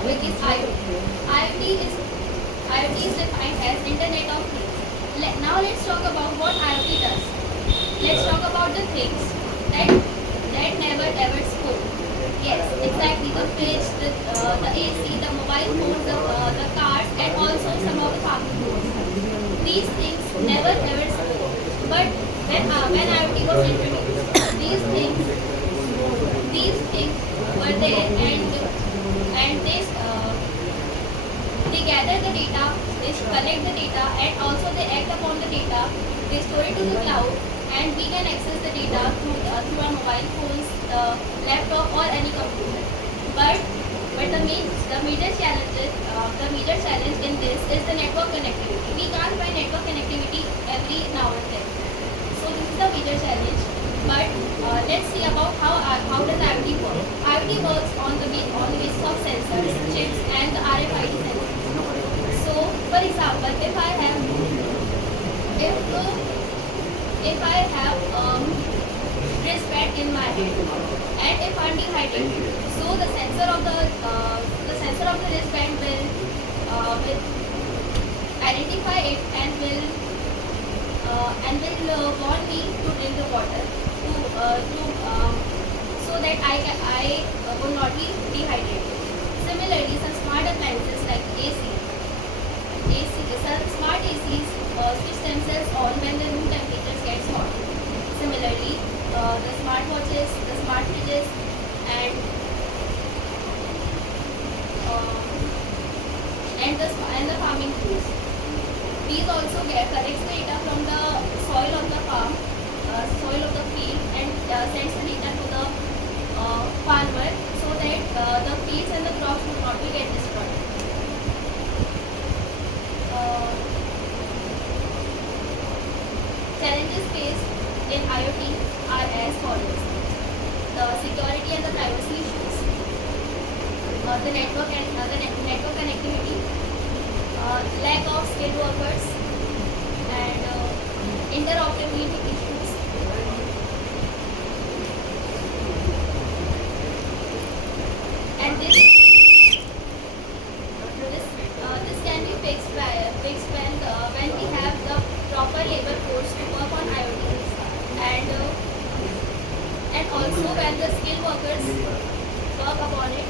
topic is IoT. IoT is defined as Internet of Things. Now let's talk about what IoT does. Let's talk about the things that never ever spoke. Yes, exactly. The fridge, the AC, the mobile phones, the cars, and also some of the family phones. These things never ever spoke. But when IoT was introduced, these things were there, and they gather the data, they collect the data, and also they act upon the data. They store it to the cloud, and we can access the data through our mobile phones, laptop, or any computer. But the major challenge in this is the network connectivity. We can't find network connectivity every now and then. So this is the major challenge. But let's see about how does IoT work. IoT works on the basis of sensors, chips, and the RFID sensors. So, for example, if I have wristband in my hand, and if I'm dehydrated, so the sensor of the wristband will identify it and will warn me to drink the water so that I will not be dehydrated. Similarly, some smart appliances like some smart ACs switch themselves on when the room temperatures gets hot. Similarly, the smartwatches, the smart fridges, and the farming tools. These also collects the data from the soil of the farm, soil of the field, and sends the data to the farmer so that the fields and the crops would not be get destroyed. Challenges faced in IoT are as follows: the security and the privacy issues, the network connectivity, lack of skilled workers, and interoperability issues. And this can be fixed when we have the proper labor force to work on IoT, and also when the skilled workers work upon it.